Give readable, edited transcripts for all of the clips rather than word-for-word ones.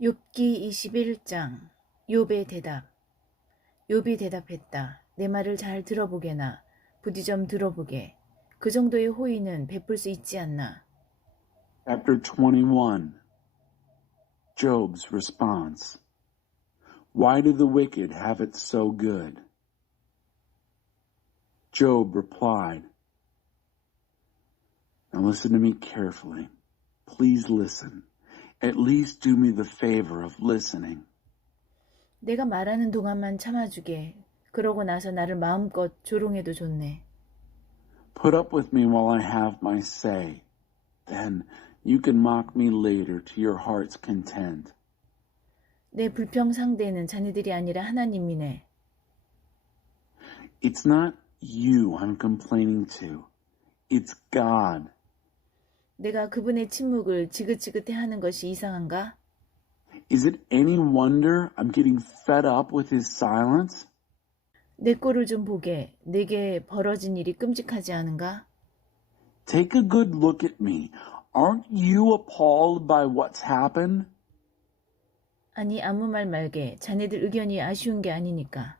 욥기 21장 욥의 대답. 욥이 대답했다. 내 말을 잘 들어보게나. 부디 좀 들어보게. 그 정도의 호의는 베풀 수 있지 않나. Chapter 21 Job's response. Why do the wicked have it so good? Job replied, Now listen to me carefully. Please listen. At least do me the favor of listening. 내가 말하는 동안만 참아주게. 그러고 나서 나를 마음껏 조롱해도 좋네. Put up with me while I have my say. Then you can mock me later to your heart's content. 내 불평 상대는 자네들이 아니라 하나님이네. It's not you I'm complaining to. It's God. 내가 그분의 침묵을 지긋지긋해 하는 것이 이상한가? Is it any wonder I'm getting fed up with his silence? 내 꼴을 좀 보게. 내게 벌어진 일이 끔찍하지 않은가? Take a good look at me. Aren't you appalled by what's happened? 아니 아무 말 말게. 자네들 의견이 아쉬운 게 아니니까.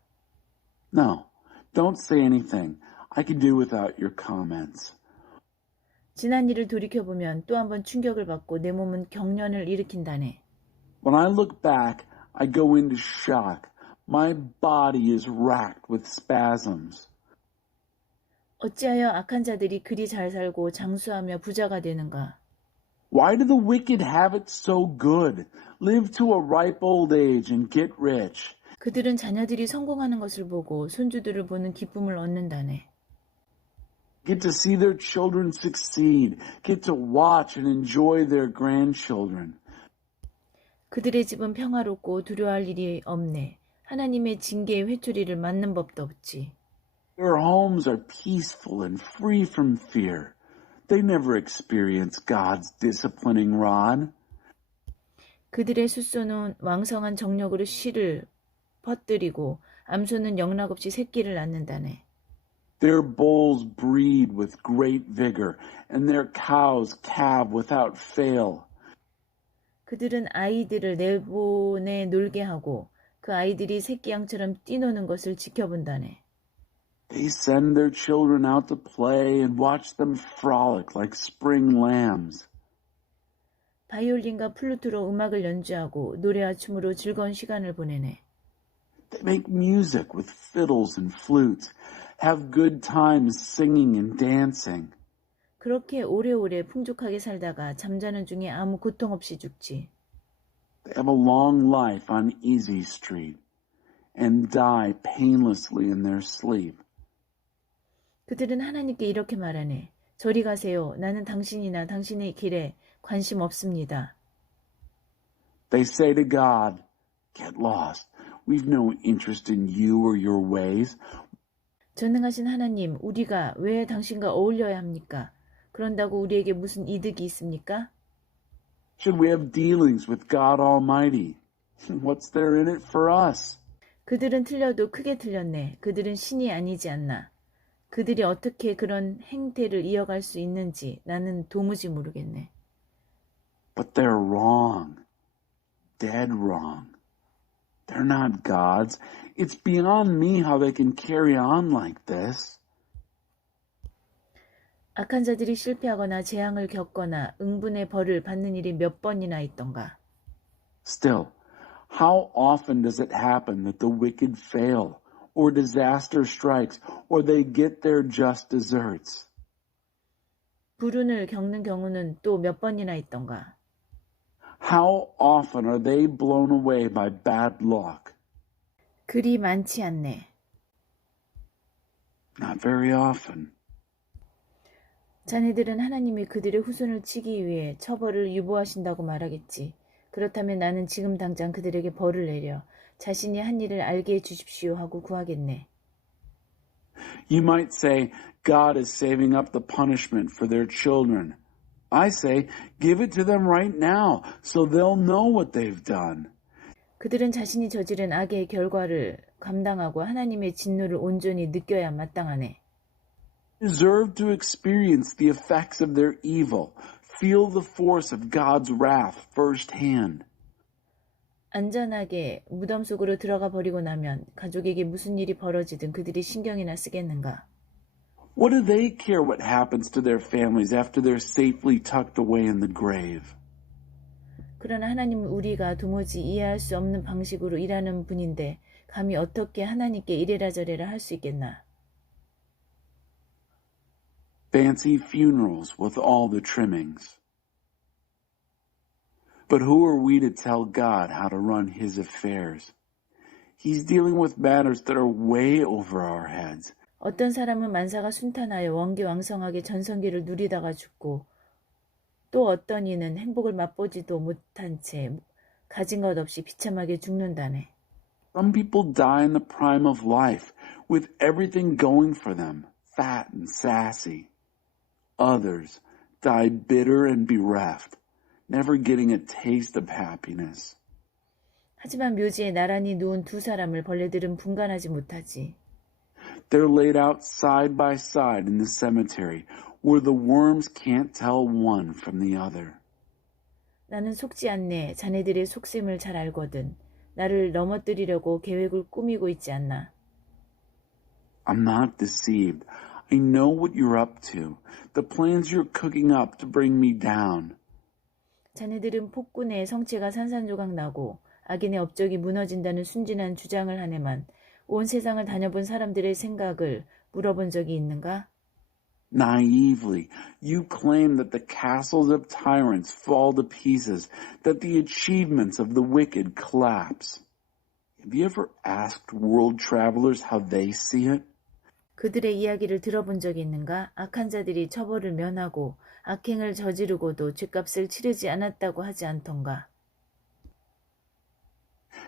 No, don't say anything. I can do without your comments. 지난 일을 돌이켜보면 또 한 번 충격을 받고 내 몸은 경련을 일으킨다네. When I look back, I go into shock. My body is racked with spasms. 어찌하여 악한 자들이 그리 잘 살고 장수하며 부자가 되는가? Why do the wicked have it so good? Live to a ripe old age and get rich. 그들은 자녀들이 성공하는 것을 보고 손주들을 보는 기쁨을 얻는다네. Get to see their children succeed. Get to watch and enjoy their grandchildren. 그들의 집은 평화롭고 두려워할 일이 없네. 하나님의 징계의 회초리를 맞는 법도 없지. Their homes are peaceful and free from fear. They never experience God's disciplining rod. 그들의 숫소는 왕성한 정력으로 씨를 퍼뜨리고 암소는 영락없이 새끼를 낳는다네. Their bulls breed with great vigor, and their cows calve without fail. 그들은 아이들을 내보내 놀게 하고 그 아이들이 새끼 양처럼 뛰노는 것을 지켜본다네. They send their children out to play and watch them frolic like spring lambs. 바이올린과 플루트로 음악을 연주하고 노래와 춤으로 즐거운 시간을 보내네. They make music with fiddles and flutes, have good times singing and dancing. 그렇게 오래오래 풍족하게 살다가 잠자는 중에 아무 고통 없이 죽지. They have a long life on Easy Street and die painlessly in their sleep. 그들은 하나님께 이렇게 말하네. 저리 가세요. 나는 당신이나 당신의 길에 관심 없습니다. They say to God, Get lost. We've no interest in you or your ways. 전능하신 하나님, 우리가 왜 당신과 어울려야 합니까? 그런다고 우리에게 무슨 이득이 있습니까? Should we have dealings with God Almighty? What's there in it for us? 그들은 틀려도 크게 틀렸네. 그들은 신이 아니지 않나. 그들이 어떻게 그런 행태를 이어갈 수 있는지 나는 도무지 모르겠네. But they're wrong. Dead wrong. They're not gods. It's beyond me how they can carry on like this. 악한 자들이 실패하거나 재앙을 겪거나 응분의 벌을 받는 일이 몇 번이나 있던가. Still, how often does it happen that the wicked fail, or disaster strikes, or they get their just deserts? 불운을 겪는 경우는 또 몇 번이나 있던가. How often are they blown away by bad luck? 그리 많지 않네. Not very often. 자네들은 하나님이 그들의 후손을 치기 위해 처벌을 유보하신다고 말하겠지. 그렇다면 나는 지금 당장 그들에게 벌을 내려 자신이 한 일을 알게 해주십시오 하고 구하겠네. You might say, God is saving up the punishment for their children. I say, give it to them right now, so they'll know what they've done. 그들은 자신이 저지른 악의 결과를 감당하고 하나님의 진노를 온전히 느껴야 마땅하네. Deserve to experience the effects of their evil, feel the force of God's wrath firsthand. 안전하게 무덤 속으로 들어가 버리고 나면 가족에게 무슨 일이 벌어지든 그들이 신경이나 쓰겠는가? What do they care what happens to their families after they're safely tucked away in the grave? 그러나 하나님은 우리가 도무지 이해할 수 없는 방식으로 일하는 분인데 감히 어떻게 하나님께 이래라 저래라 할 수 있겠나? Fancy funerals with all the trimmings. But who are we to tell God how to run his affairs? He's dealing with matters that are way over our heads. 어떤 사람은 만사가 순탄하여 원기왕성하게 전성기를 누리다가 죽고 또 어떤 이는 행복을 맛보지도 못한 채 가진 것 없이 비참하게 죽는다네. Some people die in the prime of life with everything going for them, fat and sassy. Others die bitter and bereft, never getting a taste of happiness. 하지만 묘지에 나란히 누운 두 사람을 벌레들은 분간하지 못하지. They're laid out side by side in the cemetery where the worms can't tell one from the other. 나는 속지 않네. 자네들의 속셈을 잘 알거든. 나를 넘어뜨리려고 계획을 꾸미고 있지 않나. I'm not deceived. I know what you're up to. The plans you're cooking up to bring me down. 자네들은 폭군의 성체가 산산조각 나고 악인의 업적이 무너진다는 순진한 주장을 하네만 온 세상을 다녀본 사람들의 생각을 물어본 적이 있는가? Naively, you claim that the castles of tyrants fall to pieces, that the achievements of the wicked collapse. Have you ever asked world travelers how they see it? 그들의 이야기를 들어본 적이 있는가? 악한 자들이 처벌을 면하고 악행을 저지르고도 죗값을 치르지 않았다고 하지 않던가?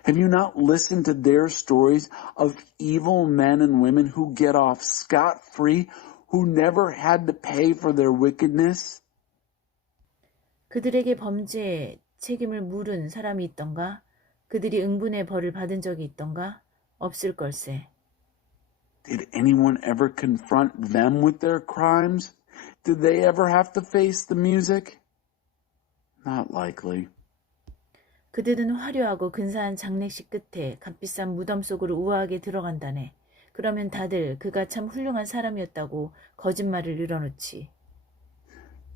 Have you not listened to their stories of evil men and women who get off scot-free, who never had to pay for their wickedness? 그들에게 범죄에 책임을 물은 사람이 있던가? 그들이 응분의 벌을 받은 적이 있던가? 없을 걸세. Did anyone ever confront them with their crimes? Did they ever have to face the music? Not likely. 그들은 화려하고 근사한 장례식 끝에 값비싼 무덤 속으로 우아하게 들어간다네. 그러면 다들 그가 참 훌륭한 사람이었다고 거짓말을 늘어놓지.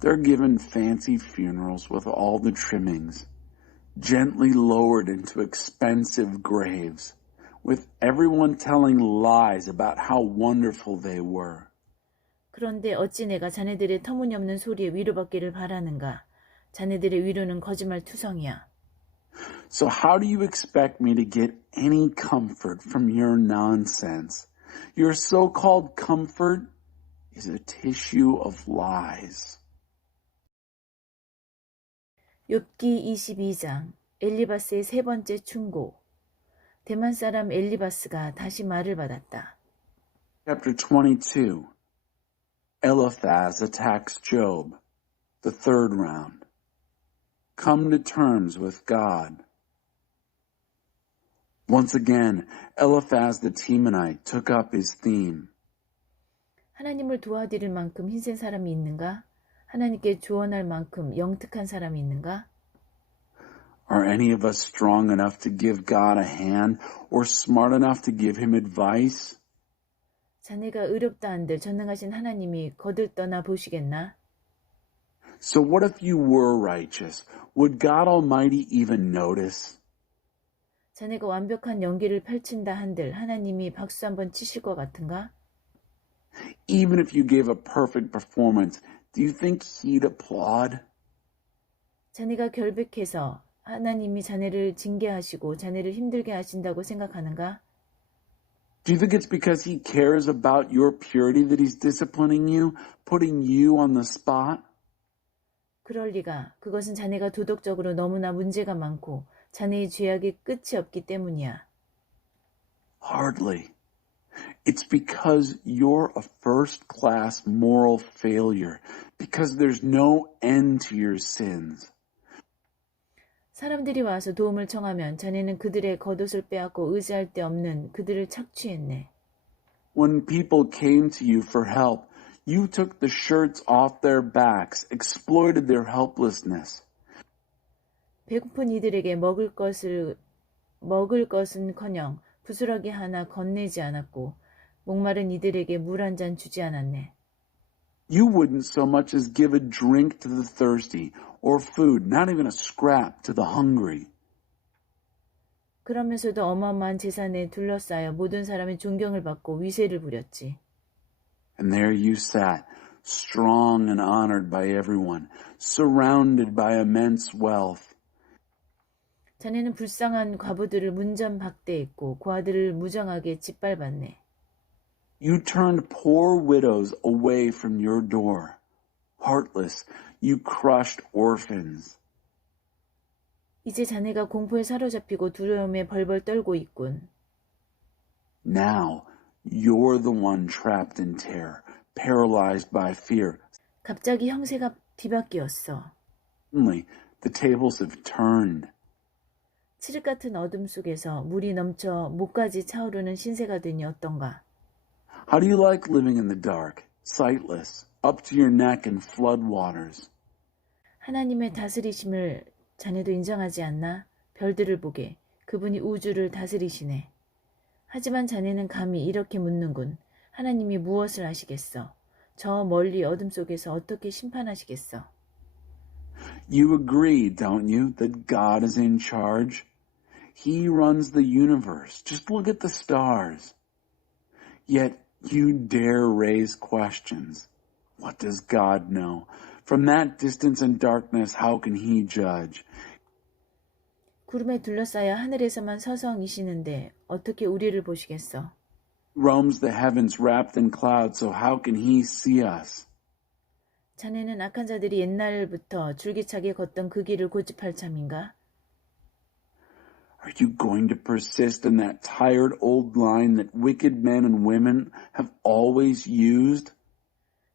They're given fancy funerals with all the trimmings, gently lowered into expensive graves, with everyone telling lies about how wonderful they were. 그런데 어찌 내가 자네들의 터무니없는 소리에 위로받기를 바라는가? 자네들의 위로는 거짓말 투성이야. So how do you expect me to get any comfort from your nonsense? Your so-called comfort is a tissue of lies. 욥기 22장 엘리바스의 세 번째 충고. 대만 사람 엘리바스가 다시 말을 받았다. Chapter 22. Eliphaz attacks Job. The third round. Come to terms with God. Once again, Eliphaz the Temanite took up his theme. 하나님을 도와드릴 만큼 힘센 사람이 있는가? 하나님께 조언할 만큼 영특한 사람이 있는가? Are any of us strong enough to give God a hand or smart enough to give him advice? 자네가 의롭다 한들 전능하신 하나님이 거들떠나 보시겠나? So what if you were righteous? Would God Almighty even notice? 자네가 완벽한 연기를 펼친다 한들 하나님이 박수 한번 치실 것 같은가? Even if you gave a perfect performance, do you think he'd applaud? 자네가 결백해서 하나님이 자네를 징계하시고 자네를 힘들게 하신다고 생각하는가? Do you think it's because he cares about your purity that he's disciplining you, putting you on the spot? 그럴 리가. 그것은 자네가 도덕적으로 너무나 문제가 많고 자네의 죄악이 끝이 없기 때문이야. Hardly. It's because you're a first-class moral failure, because there's no end to your sins. 사람들이 와서 도움을 청하면 자네는 그들의 겉옷을 빼앗고 의지할 데 없는 그들을 착취했네. When people came to you for help, you took the shirts off their backs, exploited their helplessness. 배고픈 이들에게 먹을 것을 먹을 것은커녕 부스러기 하나 건네지 않았고 목마른 이들에게 물 한 잔 주지 않았네. You wouldn't so much as give a drink to the thirsty, or food, not even a scrap, to the hungry. 그러면서도 어마어마한 재산에 둘러싸여 모든 사람의 존경을 받고 위세를 부렸지. And there you sat, strong and honored by everyone, surrounded by immense wealth. 자네는 불쌍한 과부들을 문전박대했고 고아들을 무정하게 짓밟았네. You turned poor widows away from your door. Heartless, you crushed orphans. 이제 자네가 공포에 사로잡히고 두려움에 벌벌 떨고 있군. Now, you're the one trapped in terror, paralyzed by fear. 갑자기 형세가 뒤바뀌었어. Suddenly, the tables have turned. 칠흑 같은 어둠 속에서 물이 넘쳐 목까지 차오르는 신세가 되니 어떤가. How do you like living in the dark, sightless, up to your neck in flood waters? 하나님의 다스리심을 자네도 인정하지 않나? 별들을 보게 그분이 우주를 다스리시네. 하지만 자네는 감히 이렇게 묻는군. 하나님이 무엇을 하시겠어? 저 멀리 어둠 속에서 어떻게 심판하시겠어? You agree, don't you, that God is in charge? He runs the universe. Just look at the stars. Yet you dare raise questions. What does God know? From that distance and darkness, how can he judge? 구름에 둘러싸여 하늘에서만 서성이시는데 어떻게 우리를 보시겠어? Roams the heavens wrapped in clouds, so how can he see us? 자네는 악한 자들이 옛날부터 줄기차게 걷던 그 길을 고집할 참인가? Are you going to persist in that tired old line that wicked men and women have always used?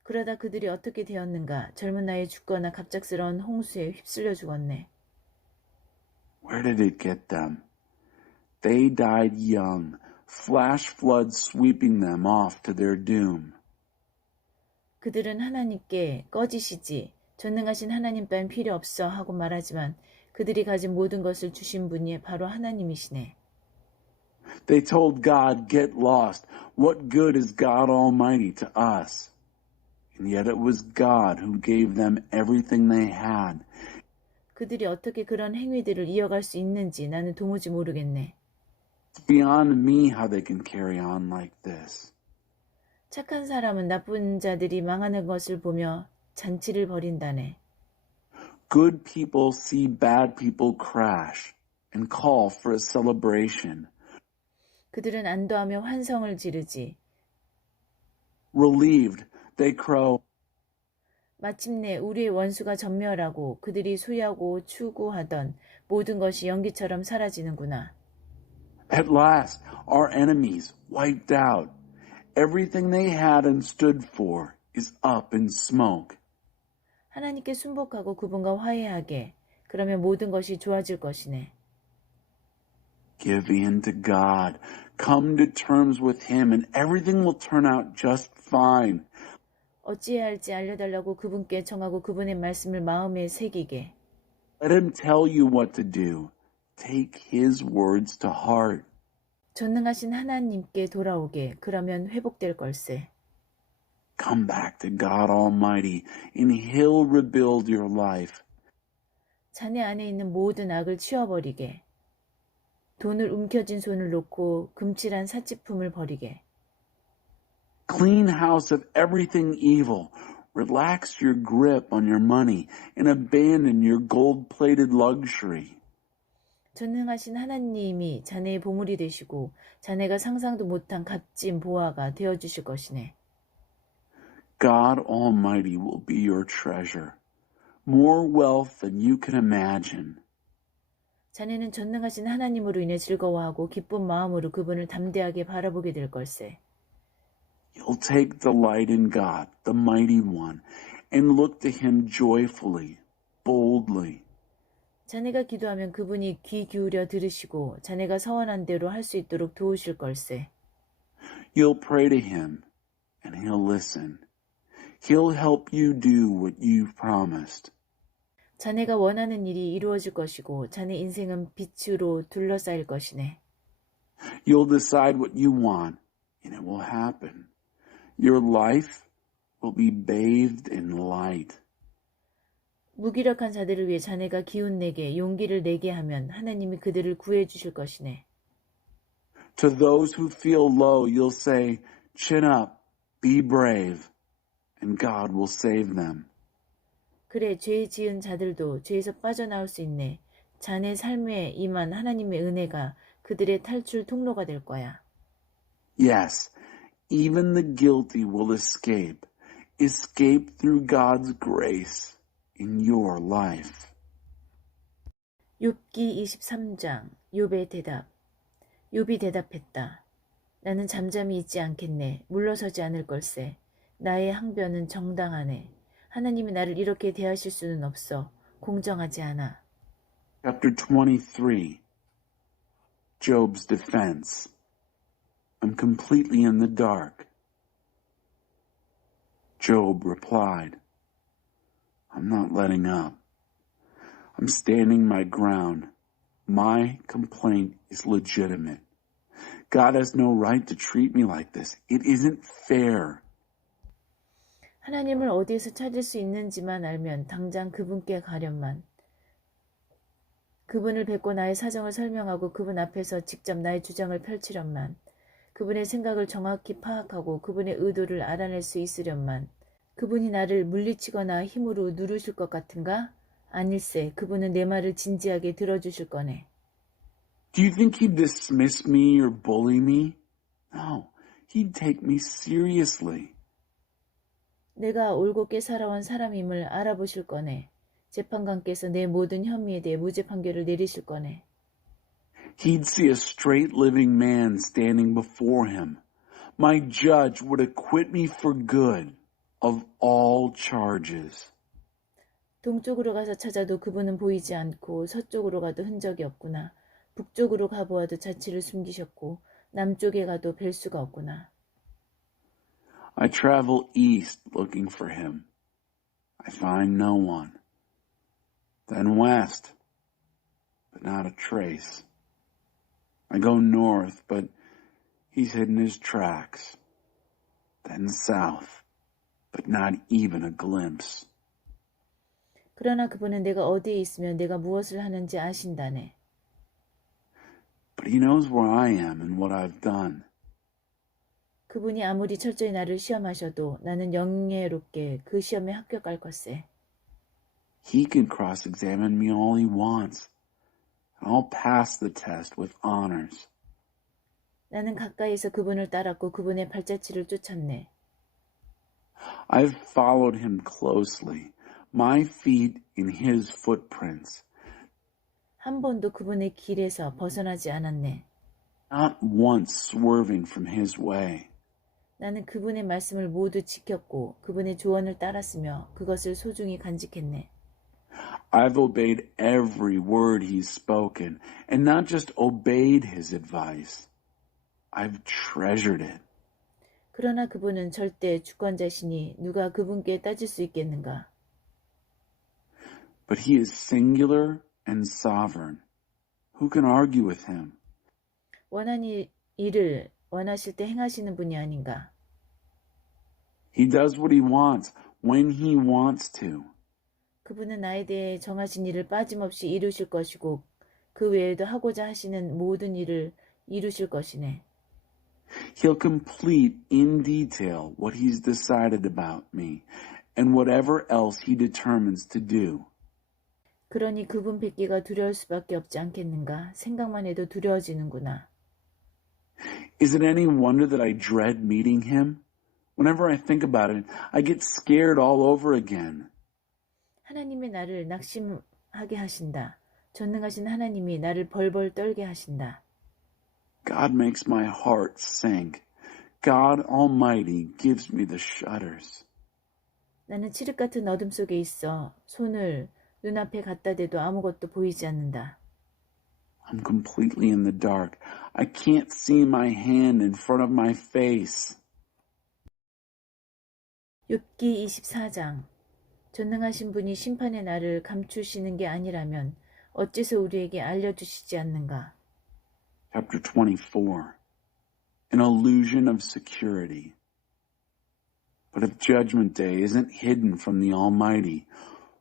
그러다 그들이 어떻게 되었는가? 젊은 나이에 죽거나 갑작스러운 홍수에 휩쓸려 죽었네. Where did it get them? They died young, flash floods sweeping them off to their doom. 그들은 하나님께 꺼지시지 전능하신 하나님 따윈 필요 없어 하고 말하지만 그들이 가진 모든 것을 주신 분이 바로 하나님이시네. They told God, get lost. What good is God Almighty to us? And yet it was God who gave them everything they had. 그들이 어떻게 그런 행위들을 이어갈 수 있는지 나는 도무지 모르겠네. It's beyond me how they can carry on like this. 착한 사람은 나쁜 자들이 망하는 것을 보며 잔치를 벌인다네. Good people see bad people crash and call for a celebration. 그들은 안도하며 환성을 지르지. Relieved, they crow, 마침내 우리의 원수가 전멸하고 그들이 소유하고 추구하던 모든 것이 연기처럼 사라지는구나. At last, our enemies wiped out. Everything they had and stood for is up in smoke. 하나님께 순복하고 그분과 화해하게. 그러면 모든 것이 좋아질 것이네. Give in to God. Come to terms with Him and everything will turn out just fine. 어찌해야 할지 알려달라고 그분께 청하고 그분의 말씀을 마음에 새기게. Let Him tell you what to do. Take His words to heart. 전능하신 하나님께 돌아오게. 그러면 회복될 걸세. Come back to God Almighty and He'll rebuild your life. 자네 안에 있는 모든 악을 치워버리게. 돈을 움켜쥔 손을 놓고 금칠한 사치품을 버리게. Clean house of everything evil. Relax your grip on your money and abandon your gold-plated luxury. 전능하신 하나님이 자네의 보물이 되시고 자네가 상상도 못한 값진 보화가 되어주실 것이네. God Almighty will be your treasure. More wealth than you can imagine. 자네는 전능하신 하나님으로 인해 즐거워하고 기쁜 마음으로 그분을 담대하게 바라보게 될 걸세. You'll take delight in God, the mighty one, and look to Him joyfully, boldly. 자네가 기도하면 그분이 귀 기울여 들으시고 자네가 서원한 대로 할 수 있도록 도우실 걸세. You'll pray to Him, and He'll listen. He'll help you do what you've promised. 자네가 원하는 일이 이루어질 것이고 자네 인생은 빛으로 둘러싸일 것이네. You'll decide what you want, and it will happen. Your life will be bathed in light. 무기력한 자들을 위해 자네가 기운 내게 용기를 내게 하면 하나님이 그들을 구해 주실 것이네. To those who feel low, you'll say, chin up, be brave, and God will save them. 그래, 죄 지은 자들도 죄에서 빠져나올 수 있네. 자네 삶에 임한 하나님의 은혜가 그들의 탈출 통로가 될 거야. Yes, even the guilty will escape. Escape through God's grace in your life. 욥기 23장 욥의 대답. 욥이 대답했다. 나는 잠잠히 있지 않겠네. 물러서지 않을 걸세. 나의 항변은 정당하네. 하나님이 나를 이렇게 대하실 수는 없어. 공정하지 않아. Chapter 23, Job's defense. I'm completely in the dark. Job replied, I'm not letting up. I'm standing my ground. My complaint is legitimate. God has no right to treat me like this. It isn't fair. 하나님을 어디에서 찾을 수 있는지만 알면 당장 그분께 가련만. 그분을 뵙고 나의 사정을 설명하고 그분 앞에서 직접 나의 주장을 펼치련만. 그분의 생각을 정확히 파악하고 그분의 의도를 알아낼 수 있으련만. 그분이 나를 물리치거나 힘으로 누르실 것 같은가? 아닐세. 그분은 내 말을 진지하게 들어주실 거네. Do you think he'd dismiss me or bully me? No, he'd take me seriously. 내가 올곧게 살아온 사람임을 알아보실 거네. 재판관께서 내 모든 혐의에 대해 무죄 판결을 내리실 거네. He'd see a straight living man standing before him. My judge would acquit me for good of all charges. 동쪽으로 가서 찾아도 그분은 보이지 않고 서쪽으로 가도 흔적이 없구나. 북쪽으로 가보아도 자취를 숨기셨고 남쪽에 가도 뵐 수가 없구나. I travel east looking for him. I find no one. Then west, but not a trace. I go north, but he's hidden his tracks. Then south, but not even a glimpse. 그러나 그분은 내가 어디에 있으면 내가 무엇을 하는지 아신다네. But he knows where I am and what I've done. 그분이 아무리 철저히 나를 시험하셔도 나는 영예롭게 그 시험에 합격할 것세. He can cross-examine me all he wants. I'll pass the test with honors. 나는 가까이서 그분을 따랐고 그분의 발자취를 쫓았네. I've followed him closely, my feet in his footprints. 한 번도 그분의 길에서 벗어나지 않았네. Not once swerving from his way. 나는 그분의 말씀을 모두 지켰고 그분의 조언을 따랐으며 그것을 소중히 간직했네. I've obeyed every word he's spoken, and not just obeyed his advice. I've treasured it. 그러나 그분은 절대 주권자시니 누가 그분께 따질 수 있겠는가? But he is singular and sovereign. Who can argue with him? 원하는 일을 원하실 때 행하시는 분이 아닌가? He does what he wants when he wants to. 그분은 나에 대해 정하신 일을 빠짐없이 이루실 것이고 그 외에도 하고자 하시는 모든 일을 이루실 것이네. He'll complete in detail what he's decided about me and whatever else he determines to do. 그러니 그분 뵙기가 두려울 수밖에 없지 않겠는가? 생각만 해도 두려워지는구나. Is it any wonder that I dread meeting him? Whenever I think about it, I get scared all over again. 하나님이 나를 낙심하게 하신다. 전능하신 하나님이 나를 벌벌 떨게 하신다. God makes my heart sink. God Almighty gives me the shudders. 나는 칠흑 같은 어둠 속에 있어 손을 눈앞에 갖다 대도 아무것도 보이지 않는다. I'm completely in the dark. I can't see my hand in front of my face. 욥기 24장 전능하신 분이 심판의 날을 감추시는 게 아니라면 어째서 우리에게 알려주시지 않는가? Chapter 24. An illusion of security. But if Judgment Day isn't hidden from the Almighty,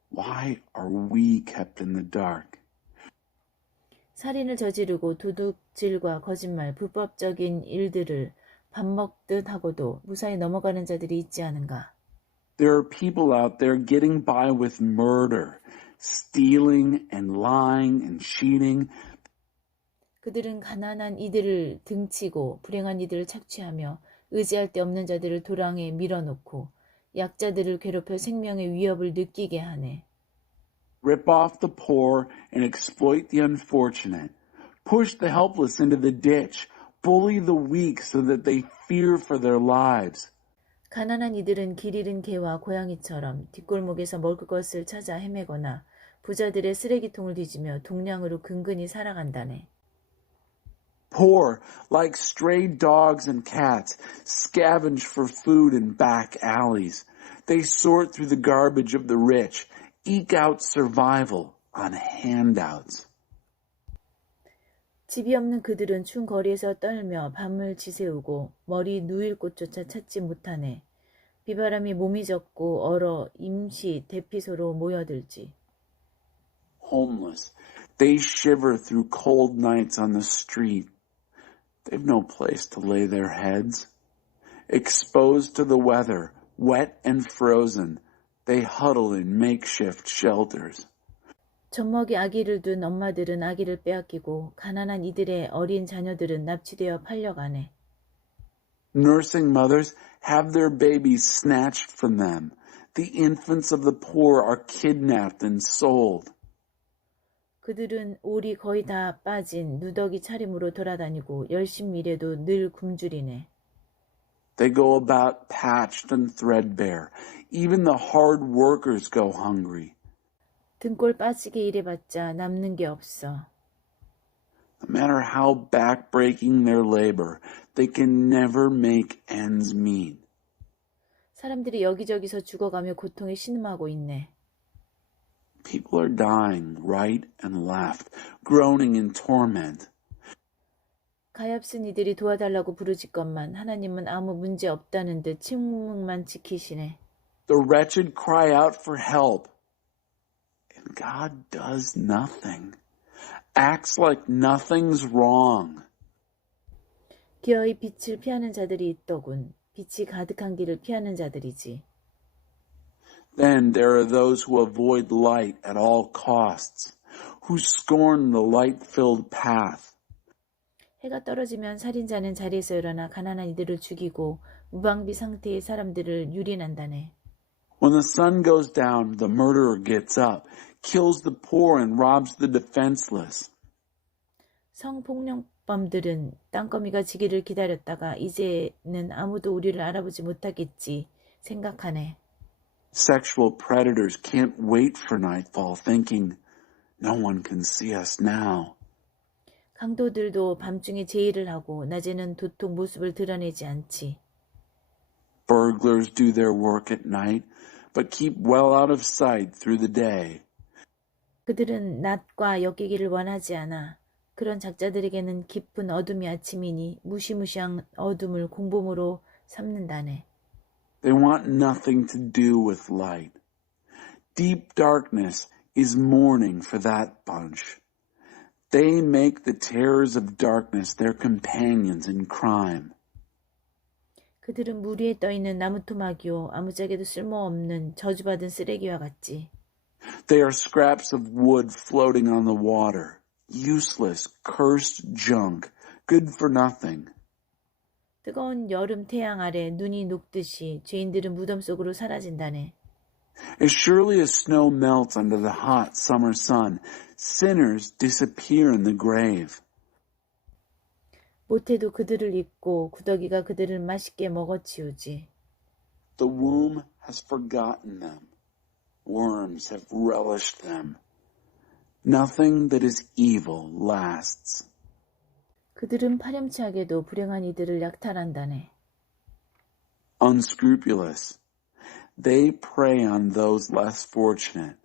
why are we kept in the dark? 살인을 저지르고 도둑질과 거짓말, 불법적인 일들을 밥 먹듯 하고도 무사히 넘어가는 자들이 있지 않은가? There are people out there getting by with murder, stealing and lying and cheating. 그들은 가난한 이들을 등치고 불행한 이들을 착취하며 의지할 데 없는 자들을 도랑에 밀어놓고 약자들을 괴롭혀 생명의 위협을 느끼게 하네. Rip off the poor and exploit the unfortunate. Push the helpless into the ditch. Bully the weak so that they fear for their lives. 가난한 이들은 길 잃은 개와 고양이처럼 뒷골목에서 먹을 것을 찾아 헤매거나 부자들의 쓰레기통을 뒤지며 동량으로 근근히 살아간다네. Poor, like stray dogs and cats, scavenge for food in back alleys. They sort through the garbage of the rich, eke out survival on handouts. 집이 없는 그들은 추운 거리에서 떨며 밤을 지새우고 머리 누일 곳조차 찾지 못하네. 비바람이 몸이 젖고 얼어 임시 대피소로 모여들지. Homeless, they shiver through cold nights on the street. They've no place to lay their heads. Exposed to the weather, wet and frozen, they huddle in makeshift shelters. 젖먹이 아기를 둔 엄마들은 아기를 빼앗기고 가난한 이들의 어린 자녀들은 납치되어 팔려가네. Nursing mothers have their babies snatched from them. The infants of the poor are kidnapped and sold. 그들은 올이 거의 다 빠진 누더기 차림으로 돌아다니고 열심히 일해도 늘 굶주리네. They go about patched and threadbare. Even the hard workers go hungry. 등골 빠지게 일해봤자 남는 게 없어. No matter how backbreaking their labor, they can never make ends meet. 사람들이 여기저기서 죽어가며 고통에 신음하고 있네. People are dying right and left, groaning in torment. 가엾은 이들이 도와달라고 부르짖건만 하나님은 아무 문제 없다는 듯 침묵만 지키시네. The wretched cry out for help, and God does nothing, acts like nothing's wrong. 기어이 빛을 피하는 자들이 있더군. 빛이 가득한 길을 피하는 자들이지. Then there are those who avoid light at all costs, who scorn the light-filled path. 해가 떨어지면 살인자는 자리에서 일어나 가난한 이들을 죽이고 무방비 상태의 사람들을 유린한다네. When the sun goes down, the murderer gets up, kills the poor and robs the defenseless. 성폭력범들은 땅거미가 지기를 기다렸다가 이제는 아무도 우리를 알아보지 못하겠지 생각하네. Sexual predators can't wait for nightfall, thinking, no one can see us now. 강도들도 밤중에 제의를 하고 낮에는 도통 모습을 드러내지 않지. Burglars do their work at night, but keep well out of sight through the day. 그들은 낮과 엮이기를 원하지 않아. 그런 작자들에게는 깊은 어둠이 아침이니 무시무시한 어둠을 공범으로 삼는다네. They want nothing to do with light. Deep darkness is mourning for that bunch. They make the terrors of darkness their companions in crime. 그들은 물 위에 떠있는 나무토막이요 아무짝에도 쓸모없는 저주받은 쓰레기와 같지. They are scraps of wood floating on the water. Useless, cursed junk, good for nothing. 뜨거운 여름 태양 아래 눈이 녹듯이 죄인들은 무덤 속으로 사라진다네. As surely as snow melts under the hot summer sun, sinners disappear in the grave. 모태도 그들을 잊고 구더기가 그들을 맛있게 먹어치우지. The womb has forgotten them. Worms have relished them. Nothing that is evil lasts. 그들은 파렴치하게도 불행한 이들을 약탈한다네. Unscrupulous. they prey on those less fortunate.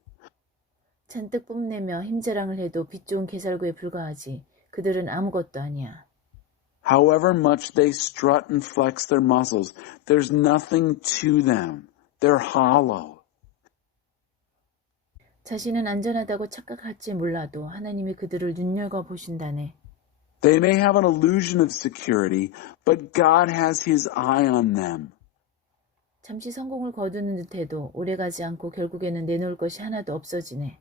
잔뜩 뽐내며 힘자랑을 해도 빚 좋은 개살구에 불과하지. 그들은 아무것도 아니야. However much they strut and flex their muscles, there's nothing to them. They're hollow. 자신은 안전하다고 착각할지 몰라도 하나님이 그들을 눈여겨보신다네. They may have an illusion of security, but God has His eye on them. 잠시 성공을 거두는 듯해도 오래가지 않고 결국에는 내놓을 것이 하나도 없어지네.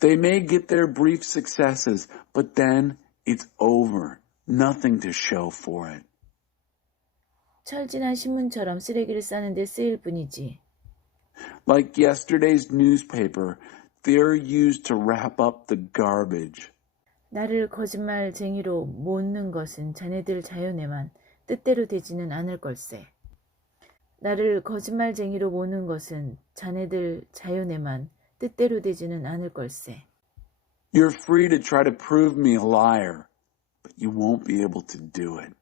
They may get their brief successes, but then it's over. Nothing to show for it. 철진한 신문처럼 쓰레기를 싸는 데 쓰일 뿐이지. Like yesterday's newspaper, they're used to wrap up the garbage. 나를 거짓말쟁이로 모는 것은 자네들 자연에만 뜻대로 되지는 않을 걸세. 나를 거짓말쟁이로 모는 것은 자네들 자연에만 뜻대로 되지는 않을 걸세. You're free to try to prove me a liar, but you won't be able to do it.